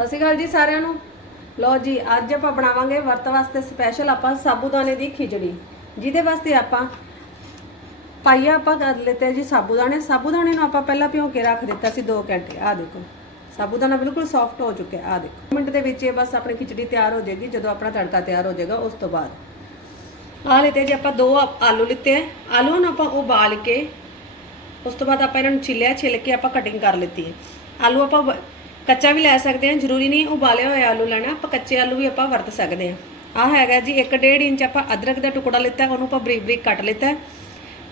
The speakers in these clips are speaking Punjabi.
ਸਤਿ ਸ਼੍ਰੀ ਅਕਾਲ ਜੀ ਸਾਰਿਆਂ ਨੂੰ। ਲਓ ਜੀ, ਅੱਜ ਆਪਾਂ ਬਣਾਵਾਂਗੇ ਵਰਤ ਵਾਸਤੇ ਸਪੈਸ਼ਲ ਆਪਾਂ ਸਾਬੂਦਾਨੇ ਦੀ ਖਿਚੜੀ, ਜਿਹਦੇ ਵਾਸਤੇ ਆਪਾਂ ਪਾਈਆ ਆਪਾਂ ਕਰ ਲਿੱਤੇ ਆ ਜੀ ਸਾਬੂਦਾਨੇ। ਸਾਬੂਦਾਨੇ ਨੂੰ ਆਪਾਂ ਪਹਿਲਾਂ ਭਿਓ ਕੇ ਰੱਖ ਦਿੱਤਾ ਸੀ 2 ਘੰਟੇ। ਆ ਦੇਖੋ, ਸਾਬੂਦਾਨਾ ਬਿਲਕੁਲ ਸੌਫਟ ਹੋ ਚੁੱਕਿਆ ਆ ਦੇਖੋ। ਮਿੰਟ ਦੇ ਵਿੱਚ ਇਹ ਬਸ ਆਪਣੀ ਖਿਚੜੀ ਤਿਆਰ ਹੋ ਜਾਏਗੀ, ਜਦੋਂ ਆਪਣਾ ਤੜਕਾ ਤਿਆਰ ਹੋ ਜਾਏਗਾ, ਉਸ ਤੋਂ ਬਾਅਦ। ਆ ਲਿੱਤੇ ਜੀ ਆਪਾਂ ਦੋ ਆਲੂ ਲਿੱਤੇ ਆ। ਆਲੂ ਨੂੰ ਆਪਾਂ ਉਬਾਲ ਕੇ, ਉਸ ਤੋਂ ਬਾਅਦ ਆਪਾਂ ਇਹਨਾਂ ਨੂੰ ਛਿੱਲਿਆ, ਛਿੱਲ ਕੇ ਆਪਾਂ ਕਟਿੰਗ ਕਰ ਲਿੱਤੀ ਹੈ ਆਲੂ ਆਪਾਂ ਕੱਚਾ ਵੀ ਲੈ ਸਕਦੇ ਹਾਂ, ਜ਼ਰੂਰੀ ਨਹੀਂ ਉਬਾਲੇ ਹੋਏ ਆਲੂ ਲੈਣਾ, ਆਪਾਂ ਕੱਚੇ ਆਲੂ ਵੀ ਆਪਾਂ ਵਰਤ ਸਕਦੇ ਹਾਂ। ਆਹ ਹੈਗਾ ਜੀ 1.5 ਇੰਚ ਆਪਾਂ ਅਦਰਕ ਦਾ ਟੁਕੜਾ ਲਿੱਤਾ, ਉਹਨੂੰ ਆਪਾਂ ਬਰੀਕ ਬਰੀਕ ਕੱਟ ਲਿੱਤਾ।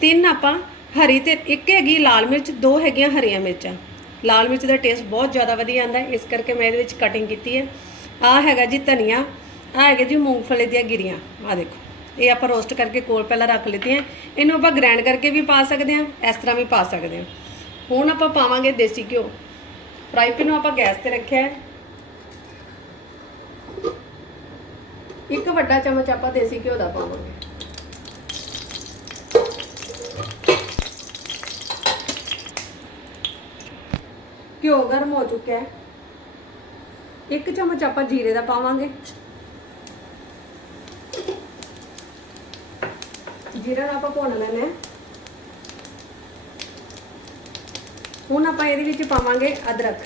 ਤਿੰਨ ਆਪਾਂ ਹਰੀ ਤੇ ਇੱਕ ਹੈਗੀ ਲਾਲ ਮਿਰਚ, ਦੋ ਹੈਗੀਆਂ ਹਰੀਆਂ ਮਿਰਚਾਂ। ਲਾਲ ਮਿਰਚ ਦਾ ਟੇਸਟ ਬਹੁਤ ਜ਼ਿਆਦਾ ਵਧੀਆ ਆਂਦਾ ਇਸ ਕਰਕੇ ਮੈਂ ਇਹਦੇ ਵਿੱਚ ਕਟਿੰਗ ਕੀਤੀ ਹੈ। ਆਹ ਹੈਗਾ ਜੀ ਧਨੀਆ, ਆਹ ਹੈਗੇ ਜੀ ਮੂੰਗਫਲੀ ਦੀਆਂ ਗਿਰੀਆਂ, ਆਹ ਦੇਖੋ। ਇਹ ਆਪਾਂ ਰੋਸਟ ਕਰਕੇ ਕੋਲ ਪਹਿਲਾਂ ਰੱਖ ਲਿੱਤੀਆਂ। ਇਹਨੂੰ ਆਪਾਂ ਗ੍ਰਾਈਂਡ ਕਰਕੇ ਵੀ ਪਾ ਸਕਦੇ ਹਾਂ, ਇਸ ਤਰ੍ਹਾਂ ਵੀ ਪਾ ਸਕਦੇ ਹਾਂ। ਹੁਣ ਆਪਾਂ ਪਾਵਾਂਗੇ ਦੇਸੀ ਘਿਓ। ਫਰਾਈ ਪੈਨ ਨੂੰ ਆਪਾਂ ਗੈਸ ਤੇ ਰੱਖਿਆ ਹੈ। ਇੱਕ ਵੱਡਾ ਚਮਚ ਆਪਾਂ ਦੇਸੀ ਘਿਓ ਦਾ ਪਾਵਾਂਗੇ। ਘਿਓ ਗਰਮ ਹੋ ਚੁੱਕਿਆ ਹੈ। ਇੱਕ ਚਮਚ ਆਪਾਂ ਜੀਰੇ ਦਾ ਪਾਵਾਂਗੇ। ਜੀਰਾ ਨੂੰ ਆਪਾਂ ਭੁੰਨ ਲੈਣਾ ਹੈ। ਹੁਣ ਆਪਾਂ ਇਹਦੇ ਵਿੱਚ ਪਾਵਾਂਗੇ ਅਦਰਕ।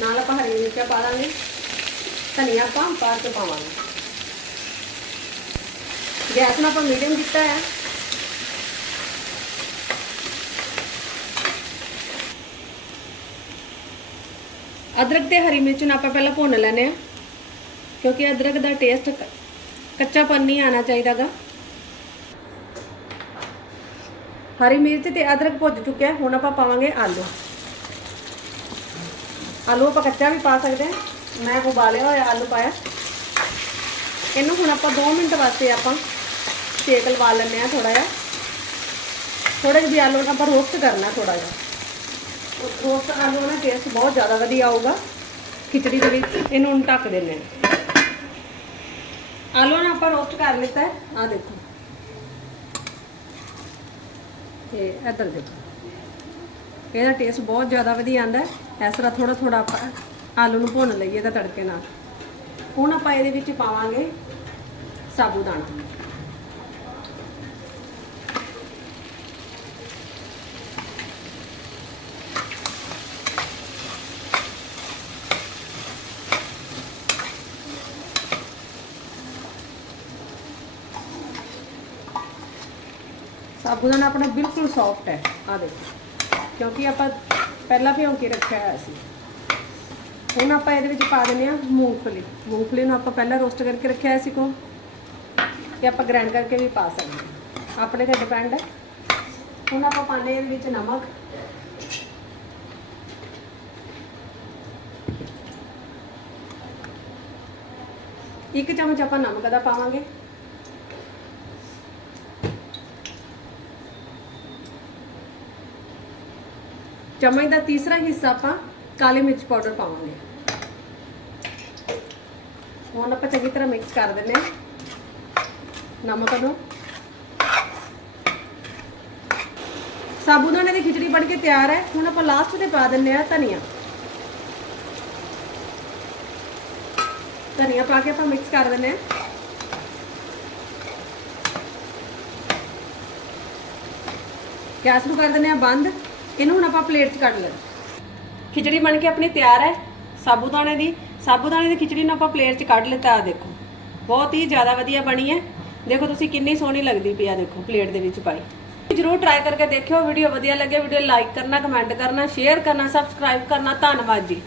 ਨਾਲ ਆਪਾਂ ਹਰੀ ਮਿਰਚਾਂ ਪਾ ਦਾਂਗੇ ਧਨੀਆ ਆਪਾਂ ਪਾ ਕੇ ਪਾਵਾਂਗੇ। ਗੈਸ ਨੂੰ ਆਪਾਂ ਮੀਡੀਅਮ ਕੀਤਾ ਹੈ। ਅਦਰਕ ਤੇ ਹਰੀ ਮਿਰਚ ਨੂੰ ਆਪਾਂ ਪਹਿਲਾਂ ਭੁੰਨ ਲੈਣੇ ਆ ਕਿਉਂਕਿ ਅਦਰਕ ਦਾ ਟੇਸਟ ਕੱਚਾਪਨ ਨਹੀਂ ਆਣਾ ਚਾਹੀਦਾਗਾ। ਹਰੀ ਮਿਰਚ ਤੇ ਅਦਰਕ ਭੁੱਜ ਚੁੱਕਿਆ ਹੁਣ ਆਪਾਂ ਪਾਵਾਂਗੇ ਆਲੂ। ਆਲੂ ਆਪਾਂ ਕੱਚਾ ਵੀ ਪਾ ਸਕਦੇ ਹਾਂ। ਮੈਂ ਉਬਾਲਿਆ ਹੋਇਆ ਆਲੂ ਪਾਇਆ। ਇਹਨੂੰ ਹੁਣ ਆਪਾਂ 2 ਮਿੰਟ ਵਾਸਤੇ ਆਪਾਂ ਸੇਕ ਲਵਾ ਲੈਂਦੇ ਆ ਥੋੜਾ ਜਿਹਾ। ਥੋੜੇ ਜਿਹੇ ਵੀ ਆਲੂ ਨੂੰ ਆਪਾਂ ਰੋਸਟ ਕਰਨਾ ਥੋੜਾ ਜਿਹਾ। ਰੋਸਟ ਆਲੂ ਨਾਲ ਟੇਸਟ ਬਹੁਤ ਜ਼ਿਆਦਾ ਵਧੀਆ ਆਊਗਾ। ਖਿਚੜੀ ਦੇ ਵਿੱਚ ਇਹਨੂੰ ਹੁਣ ਢੱਕ ਦਿੰਦੇ ਹਾਂ। ਆਲੂ ਨੂੰ ਆਪਾਂ ਰੋਸਟ ਕਰ ਲਿੱਤਾ ਆ ਦੇਖੋ। ਤੇ ਇੱਧਰ ਦੇਖੋ। ਇਹਦਾ ਟੇਸਟ ਬਹੁਤ ਜ਼ਿਆਦਾ ਵਧੀਆ ਆਂਦਾ ਇਸ ਤਰ੍ਹਾਂ ਥੋੜਾ ਥੋੜਾ ਆਪਾਂ ਆਲੂ ਨੂੰ ਭੁੰਨ ਲਈਏ ਤਾਂ ਤੜਕੇ ਨਾਲ। ਹੁਣ ਆਪਾਂ ਇਹਦੇ ਵਿੱਚ ਪਾਵਾਂਗੇ ਸਾਬੂ ਦਾਣਾ ਸਾਬੂਦਾਨਾ ਸਾਬੂਦਾਨਾ ਆਪਣਾ ਬਿਲਕੁਲ ਸੌਫਟ ਹੈ। ਆ ਦੇਖੋ। ਕਿਉਂਕਿ ਆਪਾਂ ਪਹਿਲਾਂ ਭਿਉਂ ਕੇ ਰੱਖਿਆ ਹੋਇਆ ਸੀ। ਹੁਣ ਆਪਾਂ ਇਹਦੇ ਵਿੱਚ ਪਾ ਦਿੰਦੇ ਆ ਮੂੰਗਫਲੀ। ਮੂੰਗਫਲੀ ਨੂੰ ਆਪਾਂ ਪਹਿਲਾਂ ਰੋਸਟ ਕਰਕੇ ਰੱਖਿਆ ਹੋਇਆ ਸੀ ਕੋ ਤੇ ਆਪਾਂ ਗ੍ਰਾਈਂਡ ਕਰਕੇ ਵੀ ਪਾ ਸਕਦੇ ਆਪਣੇ ਤੇ ਡਿਪੈਂਡ ਹੈ। ਹੁਣ ਆਪਾਂ ਪਾਣੇ ਇਹਦੇ ਵਿੱਚ ਨਮਕ। ਇੱਕ ਚਮਚ ਆਪਾਂ ਨਮਕ ਦਾ ਪਾਵਾਂਗੇ। ਚਮਚ ਦਾ ਤੀਸਰਾ ਹਿੱਸਾ ਆਪਾਂ ਕਾਲੀ ਮਿਰਚ ਪਾਊਡਰ ਪਾਵਾਂਗੇ। ਹੁਣ ਆਪਾਂ ਚੰਗੀ ਤਰ੍ਹਾਂ ਮਿਕਸ ਕਰ ਦਿੰਦੇ ਹਾਂ। ਨਮਕ ਨੂੰ। ਸਾਬੂਦਾਨੇ ਦੀ ਖਿਚੜੀ ਬਣ ਕੇ ਤਿਆਰ ਹੈ। ਹੁਣ ਆਪਾਂ ਲਾਸਟ ਤੇ ਪਾ ਦਿੰਦੇ ਆ ਧਨੀਆ। ਧਨੀਆ ਪਾ ਕੇ ਆਪਾਂ ਮਿਕਸ ਕਰ ਦਿੰਦੇ ਆ ਗੈਸ ਨੂੰ ਕਰ ਦਿੰਦੇ ਆ ਬੰਦ। ਇਹਨੂੰ ਹੁਣ ਆਪਾਂ ਪਲੇਟ 'ਚ ਕੱਢ ਲੈਣਾ ਖਿਚੜੀ ਬਣ ਕੇ ਆਪਣੀ ਤਿਆਰ ਹੈ ਸਾਬੂਦਾਣੇ ਦੀ। ਸਾਬੂਦਾਣੇ ਦੀ ਖਿਚੜੀ ਨੂੰ ਆਪਾਂ ਪਲੇਟ 'ਚ ਕੱਢ ਲਿੱਤਾ ਆ ਦੇਖੋ। ਬਹੁਤ ਹੀ ਜ਼ਿਆਦਾ ਵਧੀਆ ਬਣੀ ਹੈ। ਦੇਖੋ ਤੁਸੀਂ ਕਿੰਨੀ ਸੋਹਣੀ ਲੱਗਦੀ ਪਈ ਆ, ਦੇਖੋ ਪਲੇਟ ਦੇ ਵਿੱਚ ਪਾਈ। ਜਰੂਰ ਟਰਾਈ ਕਰਕੇ ਦੇਖਿਓ ਵੀਡੀਓ ਵਧੀਆ ਲੱਗੇ ਵੀਡੀਓ ਲਾਈਕ ਕਰਨਾ ਕਮੈਂਟ ਕਰਨਾ ਸ਼ੇਅਰ ਕਰਨਾ ਸਬਸਕ੍ਰਾਈਬ ਕਰਨਾ। ਧੰਨਵਾਦ ਜੀ।